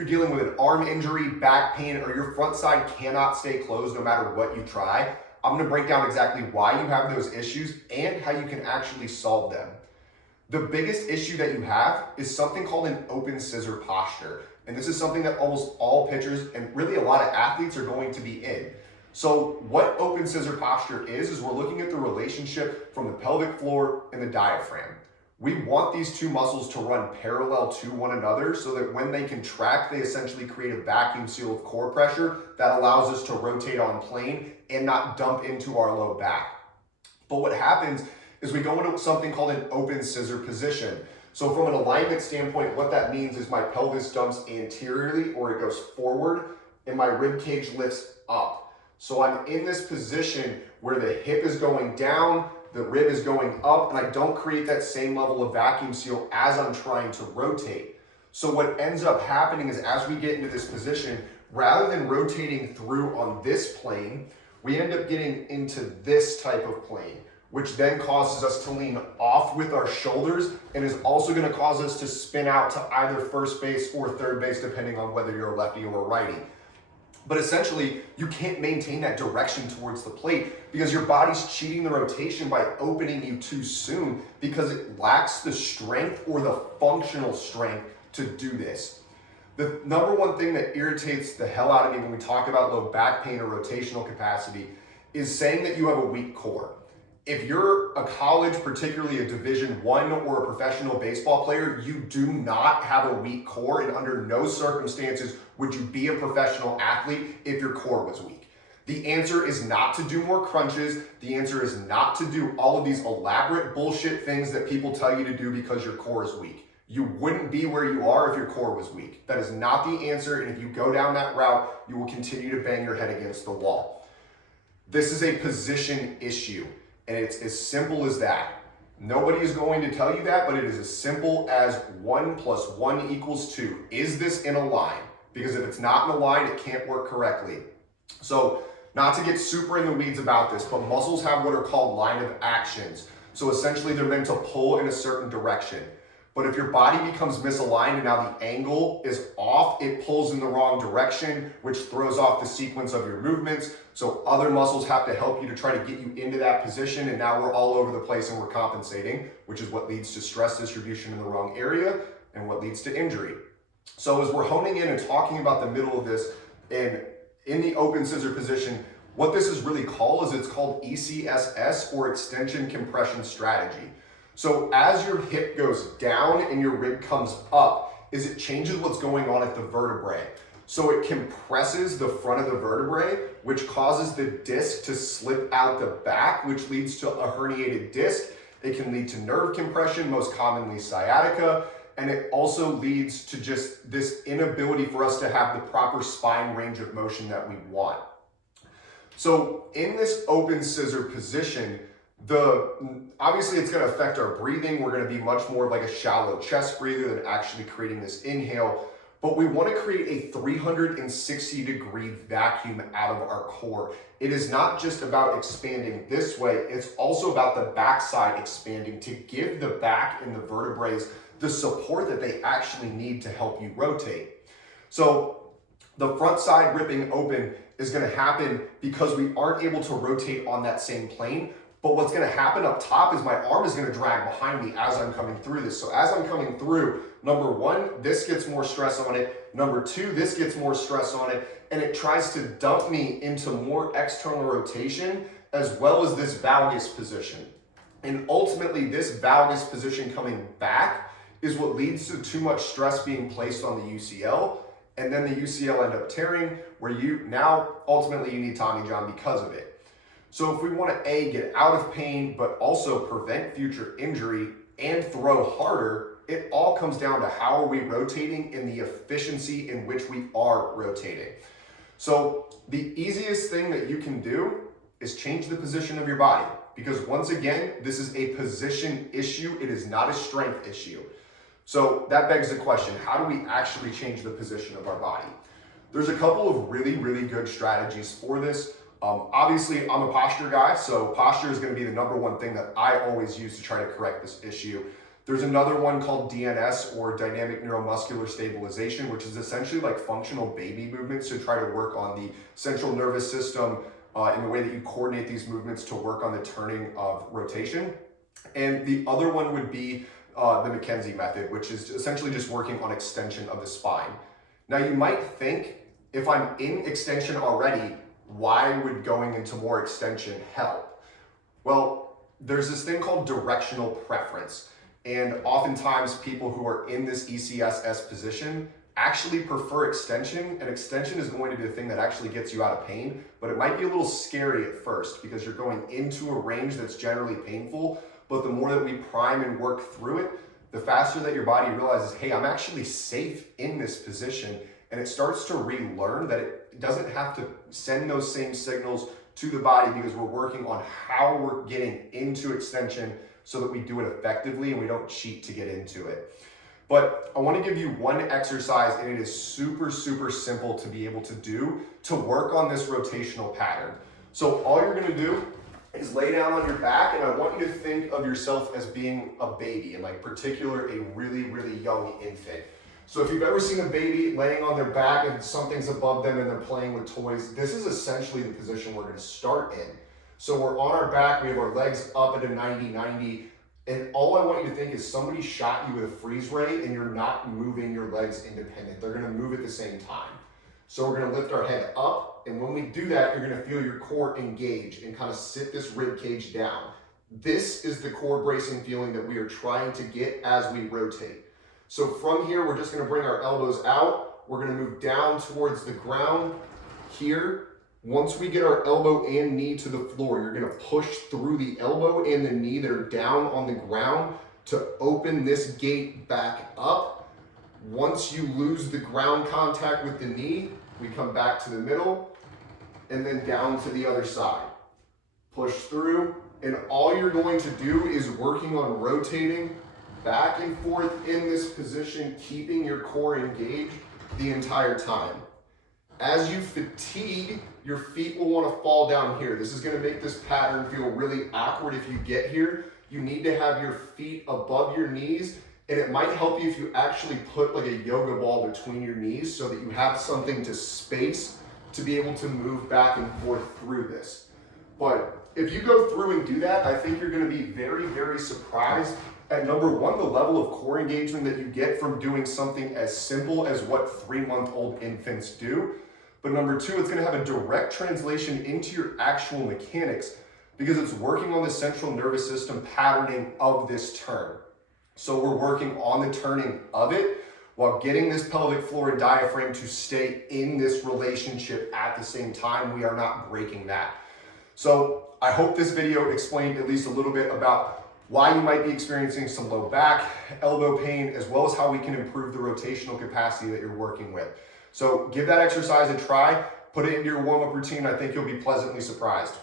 you're dealing with an arm injury, back pain, or your front side cannot stay closed no matter what you try, I'm gonna break down exactly why you have those issues and how you can actually solve them. The biggest issue that you have is something called an open scissor posture. And this is something that almost all pitchers and really a lot of athletes are going to be in. So what open scissor posture is we're looking at the relationship from the pelvic floor and the diaphragm. We want these two muscles to run parallel to one another so that when they contract, they essentially create a vacuum seal of core pressure that allows us to rotate on plane and not dump into our low back. But what happens is we go into something called an open scissor position. So from an alignment standpoint, what that means is my pelvis dumps anteriorly or it goes forward and my rib cage lifts up. So I'm in this position where the hip is going down, the rib is going up, and I don't create that same level of vacuum seal as I'm trying to rotate. So what ends up happening is as we get into this position, rather than rotating through on this plane, we end up getting into this type of plane, which then causes us to lean off with our shoulders and is also gonna cause us to spin out to either first base or third base, depending on whether you're a lefty or a righty. But essentially, you can't maintain that direction towards the plate because your body's cheating the rotation by opening you too soon because it lacks the strength or the functional strength to do this. The number one thing that irritates the hell out of me when we talk about low back pain or rotational capacity is saying that you have a weak core. If you're a college, particularly a Division I or a professional baseball player, you do not have a weak core, and under no circumstances would you be a professional athlete if your core was weak. The answer is not to do more crunches. The answer is not to do all of these elaborate bullshit things that people tell you to do because your core is weak. You wouldn't be where you are if your core was weak. That is not the answer, and if you go down that route, you will continue to bang your head against the wall. This is a position issue. And it's as simple as that. Nobody is going to tell you that, but it is as simple as 1 + 1 = 2. Is this in a line? Because if it's not in a line, it can't work correctly. So not to get super in the weeds about this, but muscles have what are called line of actions. So essentially they're meant to pull in a certain direction. But if your body becomes misaligned and now the angle is off, it pulls in the wrong direction, which throws off the sequence of your movements. So other muscles have to help you to try to get you into that position. And now we're all over the place and we're compensating, which is what leads to stress distribution in the wrong area and what leads to injury. So as we're honing in and talking about the middle of this and in the open scissor position, what this is really called is it's called ECSS or extension compression strategy. So as your hip goes down and your rib comes up, it changes what's going on at the vertebrae. So it compresses the front of the vertebrae, which causes the disc to slip out the back, which leads to a herniated disc. It can lead to nerve compression, most commonly sciatica, and it also leads to just this inability for us to have the proper spine range of motion that we want. So in this open scissor position, obviously it's going to affect our breathing. We're going to be much more like a shallow chest breather than actually creating this inhale. But we want to create a 360-degree vacuum out of our core. It is not just about expanding this way, it's also about the backside expanding to give the back and the vertebrae the support that they actually need to help you rotate. So the front side ripping open is going to happen because we aren't able to rotate on that same plane. But what's going to happen up top is my arm is going to drag behind me as I'm coming through this. So as I'm coming through, number one, this gets more stress on it. Number two, this gets more stress on it. And it tries to dump me into more external rotation as well as this valgus position. And ultimately, this valgus position coming back is what leads to too much stress being placed on the UCL. And then the UCL end up tearing where ultimately you need Tommy John because of it. So if we want to A, get out of pain, but also prevent future injury and throw harder, it all comes down to how are we rotating and the efficiency in which we are rotating. So the easiest thing that you can do is change the position of your body. Because once again, this is a position issue. It is not a strength issue. So that begs the question, how do we actually change the position of our body? There's a couple of really, really good strategies for this. Obviously, I'm a posture guy, so posture is going to be the number one thing that I always use to try to correct this issue. There's another one called DNS, or dynamic neuromuscular stabilization, which is essentially like functional baby movements to try to work on the central nervous system in the way that you coordinate these movements to work on the turning of rotation. And the other one would be the McKenzie method, which is essentially just working on extension of the spine. Now you might think, if I'm in extension already, why would going into more extension help? Well, there's this thing called directional preference. And oftentimes people who are in this ECSS position actually prefer extension, and extension is going to be the thing that actually gets you out of pain, but it might be a little scary at first because you're going into a range that's generally painful, but the more that we prime and work through it, the faster that your body realizes, hey, I'm actually safe in this position, and it starts to relearn that it doesn't have to send those same signals to the body because we're working on how we're getting into extension so that we do it effectively and we don't cheat to get into it. But I want to give you one exercise, and it is super, super simple to be able to do to work on this rotational pattern. So all you're going to do is lay down on your back, and I want you to think of yourself as being a baby, and like particular a really, really young infant. So if you've ever seen a baby laying on their back and something's above them and they're playing with toys, this is essentially the position we're going to start in. So we're on our back, we have our legs up at a 90-90, and all I want you to think is somebody shot you with a freeze ray and you're not moving your legs independent. They're gonna move at the same time. So we're gonna lift our head up, and when we do that, you're gonna feel your core engage and kind of sit this rib cage down. This is the core bracing feeling that we are trying to get as we rotate. So from here, we're just gonna bring our elbows out. We're gonna move down towards the ground here. Once we get our elbow and knee to the floor, you're gonna push through the elbow and the knee that are down on the ground to open this gate back up. Once you lose the ground contact with the knee, we come back to the middle and then down to the other side. Push through, and all you're going to do is working on rotating back and forth in this position, keeping your core engaged the entire time. As you fatigue, your feet will want to fall down here. This is going to make this pattern feel really awkward if you get here. You need to have your feet above your knees, and it might help you if you actually put like a yoga ball between your knees so that you have something to space to be able to move back and forth through this. But if you go through and do that, I think you're going to be very, very surprised at number one, the level of core engagement that you get from doing something as simple as what 3-month-old infants do. But number two, it's gonna have a direct translation into your actual mechanics because it's working on the central nervous system patterning of this turn. So we're working on the turning of it while getting this pelvic floor and diaphragm to stay in this relationship at the same time. We are not breaking that. So I hope this video explained at least a little bit about why you might be experiencing some low back, elbow pain, as well as how we can improve the rotational capacity that you're working with. So give that exercise a try, put it into your warm-up routine. I think you'll be pleasantly surprised.